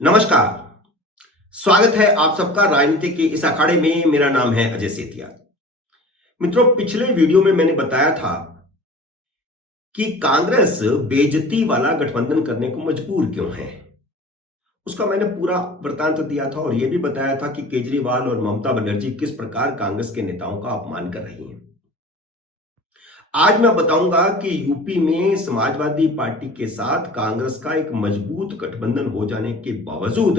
नमस्कार। स्वागत है आप सबका राजनीति के इस अखाड़े में। मेरा नाम है अजय सेतिया। मित्रों, पिछले वीडियो में मैंने बताया था कि कांग्रेस बेइज्जती वाला गठबंधन करने को मजबूर क्यों है। उसका मैंने पूरा वृत्तांत दिया था और यह भी बताया था कि केजरीवाल और ममता बनर्जी किस प्रकार कांग्रेस के नेताओं का अपमान कर रही हैं। आज मैं बताऊंगा कि यूपी में समाजवादी पार्टी के साथ कांग्रेस का एक मजबूत गठबंधन हो जाने के बावजूद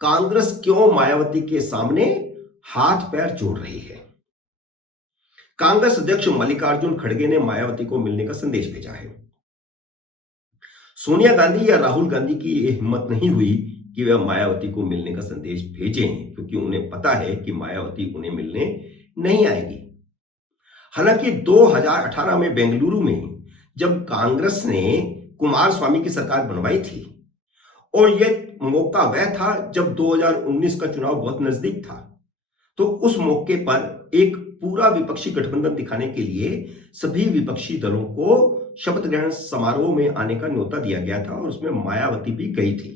कांग्रेस क्यों मायावती के सामने हाथ पैर जोड़ रही है। कांग्रेस अध्यक्ष मल्लिकार्जुन खड़गे ने मायावती को मिलने का संदेश भेजा है। सोनिया गांधी या राहुल गांधी की यह हिम्मत नहीं हुई कि वह मायावती को मिलने का संदेश भेजें, क्योंकि उन्हें पता है कि मायावती उन्हें मिलने नहीं आएगी। हालांकि 2018 में बेंगलुरु में जब कांग्रेस ने कुमार स्वामी की सरकार बनवाई थी और यह मौका वह था जब 2019 का चुनाव बहुत नजदीक था, तो उस मौके पर एक पूरा विपक्षी गठबंधन दिखाने के लिए सभी विपक्षी दलों को शपथ ग्रहण समारोह में आने का न्योता दिया गया था और उसमें मायावती भी गई थी।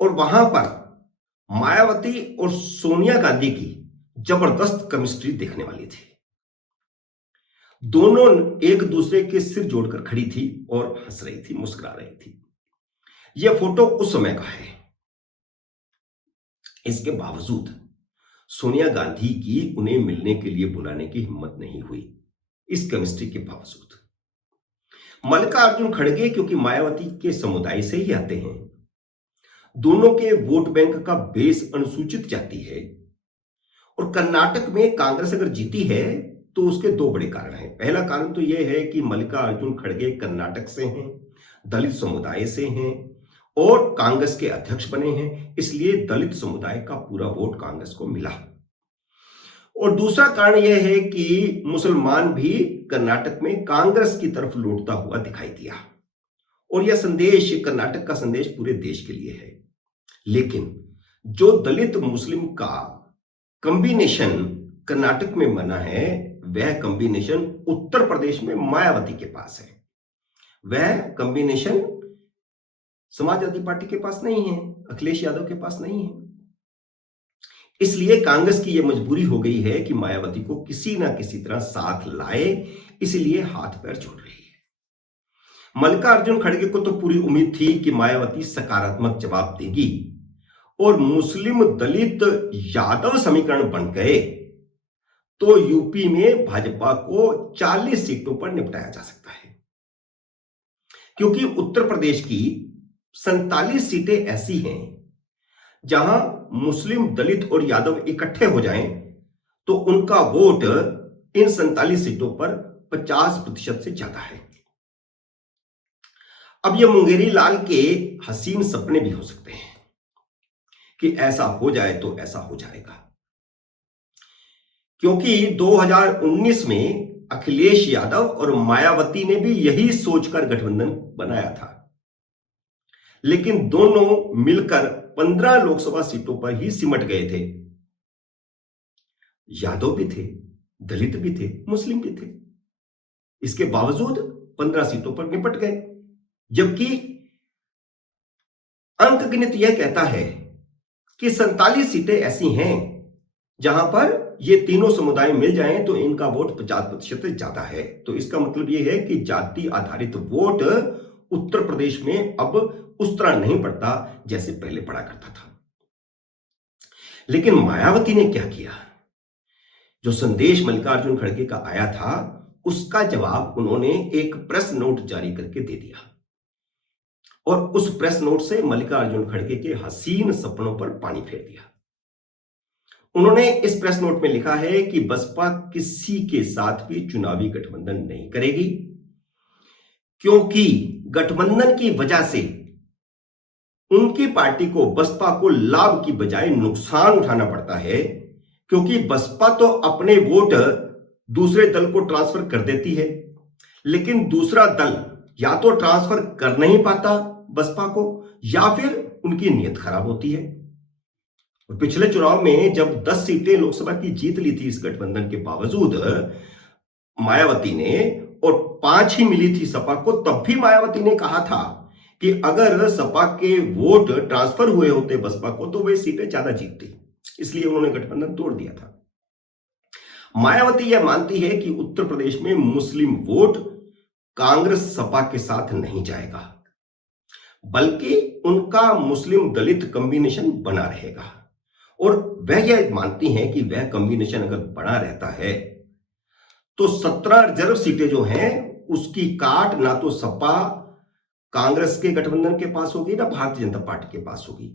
और वहां पर मायावती और सोनिया गांधी की जबरदस्त केमिस्ट्री देखने वाली थी। दोनों एक दूसरे के सिर जोड़कर खड़ी थी और हंस रही थी, मुस्कुरा रही थी। यह फोटो उस समय का है। इसके बावजूद सोनिया गांधी की उन्हें मिलने के लिए बुलाने की हिम्मत नहीं हुई। इस केमिस्ट्री के बावजूद मल्लिकार्जुन खड़गे, क्योंकि मायावती के समुदाय से ही आते हैं, दोनों के वोट बैंक का बेस अनुसूचित जाति है और कर्नाटक में कांग्रेस अगर जीती है तो उसके दो बड़े कारण हैं। पहला कारण तो यह है कि मल्लिकार्जुन खड़गे कर्नाटक से हैं, दलित समुदाय से हैं और कांग्रेस के अध्यक्ष बने हैं, इसलिए दलित समुदाय का पूरा वोट कांग्रेस को मिला। और दूसरा कारण यह है कि मुसलमान भी कर्नाटक में कांग्रेस की तरफ लौटता हुआ दिखाई दिया और यह संदेश, कर्नाटक का संदेश पूरे देश के लिए है। लेकिन जो दलित मुस्लिम का कॉम्बिनेशन कर्नाटक में बना है, वह कॉम्बिनेशन उत्तर प्रदेश में मायावती के पास है। वह कॉम्बिनेशन समाजवादी पार्टी के पास नहीं है, अखिलेश यादव के पास नहीं है। इसलिए कांग्रेस की यह मजबूरी हो गई है कि मायावती को किसी ना किसी तरह साथ लाए, इसलिए हाथ पैर जोड़ रही है। मल्लिकार्जुन खड़गे को तो पूरी उम्मीद थी कि मायावती सकारात्मक जवाब देगी और मुस्लिम दलित यादव समीकरण बन गए तो यूपी में भाजपा को 40 सीटों पर निपटाया जा सकता है, क्योंकि उत्तर प्रदेश की 47 सीटें ऐसी हैं जहां मुस्लिम, दलित और यादव इकट्ठे हो जाएं तो उनका वोट इन 47 सीटों पर 50% से ज्यादा है। अब यह मुंगेरी लाल के हसीन सपने भी हो सकते हैं कि ऐसा हो जाए तो ऐसा हो जाएगा, क्योंकि 2019 में अखिलेश यादव और मायावती ने भी यही सोचकर गठबंधन बनाया था, लेकिन दोनों मिलकर 15 लोकसभा सीटों पर ही सिमट गए थे। यादव भी थे, दलित भी थे, मुस्लिम भी थे, इसके बावजूद 15 सीटों पर निपट गए। जबकि अंकगणित यह कहता है कि 47 सीटें ऐसी हैं जहां पर ये तीनों समुदाय मिल जाएं तो इनका वोट 50% से ज्यादा है। तो इसका मतलब यह है कि जाति आधारित वोट उत्तर प्रदेश में अब उस तरह नहीं पड़ता जैसे पहले पड़ा करता था। लेकिन मायावती ने क्या किया? जो संदेश मल्लिकार्जुन खड़गे का आया था उसका जवाब उन्होंने एक प्रेस नोट जारी करके दे दिया और उस प्रेस नोट से मल्लिकार्जुन खड़गे के हसीन सपनों पर पानी फेर दिया। उन्होंने इस प्रेस नोट में लिखा है कि बसपा किसी के साथ भी चुनावी गठबंधन नहीं करेगी, क्योंकि गठबंधन की वजह से उनकी पार्टी को, बसपा को लाभ की बजाय नुकसान उठाना पड़ता है, क्योंकि बसपा तो अपने वोट दूसरे दल को ट्रांसफर कर देती है, लेकिन दूसरा दल या तो ट्रांसफर कर नहीं पाता बसपा को या फिर उनकी नीयत खराब होती है। और पिछले चुनाव में जब 10 सीटें लोकसभा की जीत ली थी इस गठबंधन के बावजूद मायावती ने, और 5 ही मिली थी सपा को, तब भी मायावती ने कहा था कि अगर सपा के वोट ट्रांसफर हुए होते बसपा को तो वे सीटें ज्यादा जीतती, इसलिए उन्होंने गठबंधन तोड़ दिया था। मायावती यह मानती है कि उत्तर प्रदेश में मुस्लिम वोट कांग्रेस सपा के साथ नहीं जाएगा, बल्कि उनका मुस्लिम दलित कॉम्बिनेशन बना रहेगा। और वह यह मानती हैं कि वह कॉम्बिनेशन अगर बना रहता है तो 17 रिजर्व सीटें जो हैं उसकी काट ना तो सपा कांग्रेस के गठबंधन के पास होगी ना भारतीय जनता पार्टी के पास होगी।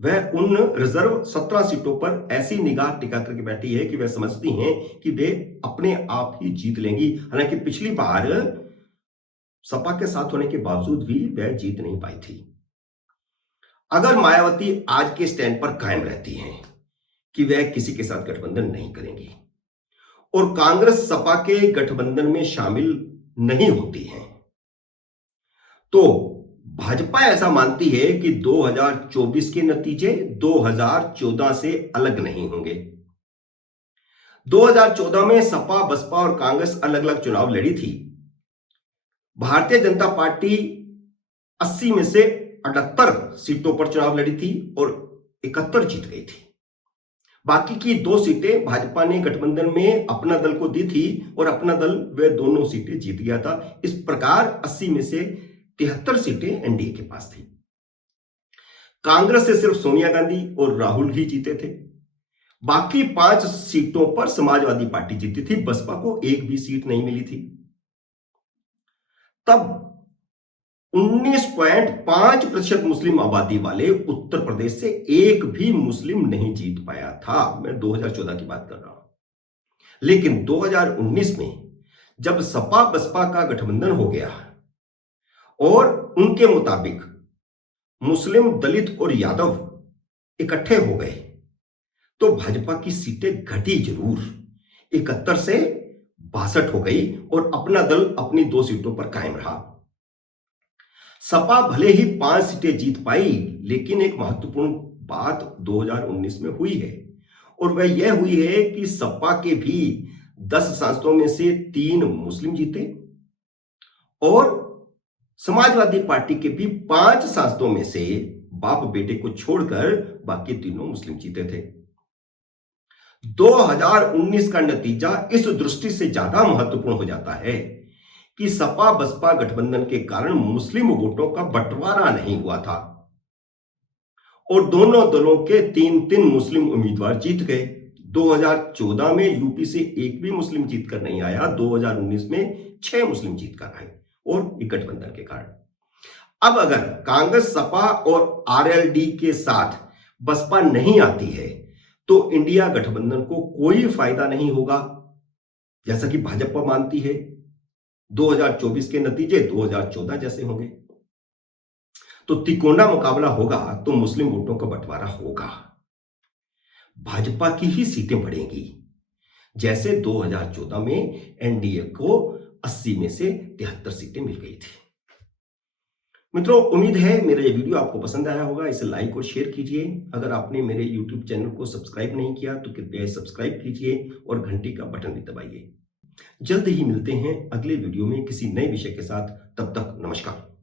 वह उन रिजर्व 17 सीटों पर ऐसी निगाह टिका करके बैठी है कि वह समझती हैं कि वे अपने आप ही जीत लेंगी। हालांकि पिछली बार सपा के साथ होने के बावजूद भी वह जीत नहीं पाई थी। अगर मायावती आज के स्टैंड पर कायम रहती हैं कि वह किसी के साथ गठबंधन नहीं करेंगी और कांग्रेस सपा के गठबंधन में शामिल नहीं होती हैं, तो भाजपा ऐसा मानती है कि 2024 के नतीजे 2014 से अलग नहीं होंगे। 2014 में सपा बसपा और कांग्रेस अलग अलग चुनाव लड़ी थी। भारतीय जनता पार्टी 80 में से 78 सीटों पर चुनाव लड़ी थी और 71 जीत गई थी। बाकी की 2 सीटें भाजपा ने गठबंधन में अपना दल को दी थी और अपना दल वह दोनों सीटें जीत गया था। इस प्रकार 80 में से 73 सीटें एनडीए के पास थी। कांग्रेस से सिर्फ सोनिया गांधी और राहुल ही जीते थे। बाकी 5 सीटों पर समाजवादी पार्टी जीती थी, बसपा को एक भी सीट नहीं मिली थी। तब 19.5% मुस्लिम आबादी वाले उत्तर प्रदेश से एक भी मुस्लिम नहीं जीत पाया था। मैं 2014 की बात कर रहा हूं। लेकिन 2019 में जब सपा बसपा का गठबंधन हो गया और उनके मुताबिक मुस्लिम दलित और यादव इकट्ठे हो गए तो भाजपा की सीटें घटी जरूर, 71 से 62 हो गई और अपना दल अपनी 2 सीटों पर कायम रहा। सपा भले ही 5 सीटें जीत पाई, लेकिन एक महत्वपूर्ण बात 2019 में हुई है और वह यह हुई है कि सपा के भी 10 सांसदों में से 3 मुस्लिम जीते और समाजवादी पार्टी के भी 5 सांसदों में से बाप बेटे को छोड़कर बाकी तीनों मुस्लिम जीते थे। 2019 का नतीजा इस दृष्टि से ज्यादा महत्वपूर्ण हो जाता है कि सपा बसपा गठबंधन के कारण मुस्लिम वोटों का बंटवारा नहीं हुआ था और दोनों दलों के 3-3 मुस्लिम उम्मीदवार जीत गए। 2014 में यूपी से एक भी मुस्लिम जीतकर नहीं आया, 2019 में 6 मुस्लिम जीतकर आए और गठबंधन के कारण। अब अगर कांग्रेस सपा और आरएलडी के साथ बसपा नहीं आती है तो इंडिया गठबंधन को कोई फायदा नहीं होगा, जैसा कि भाजपा मानती है। 2024 के नतीजे 2014 जैसे होंगे, तो तिकोना मुकाबला होगा तो मुस्लिम वोटों का बंटवारा होगा, भाजपा की ही सीटें बढ़ेंगी, जैसे 2014 में एनडीए को 80 में से 73 सीटें मिल गई थी। मित्रों, उम्मीद है मेरा ये वीडियो आपको पसंद आया होगा। इसे लाइक और शेयर कीजिए। अगर आपने मेरे YouTube चैनल को सब्सक्राइब नहीं किया तो कृपया सब्सक्राइब कीजिए और घंटी का बटन भी दबाइए। जल्द ही मिलते हैं अगले वीडियो में किसी नए विषय के साथ। तब तक नमस्कार।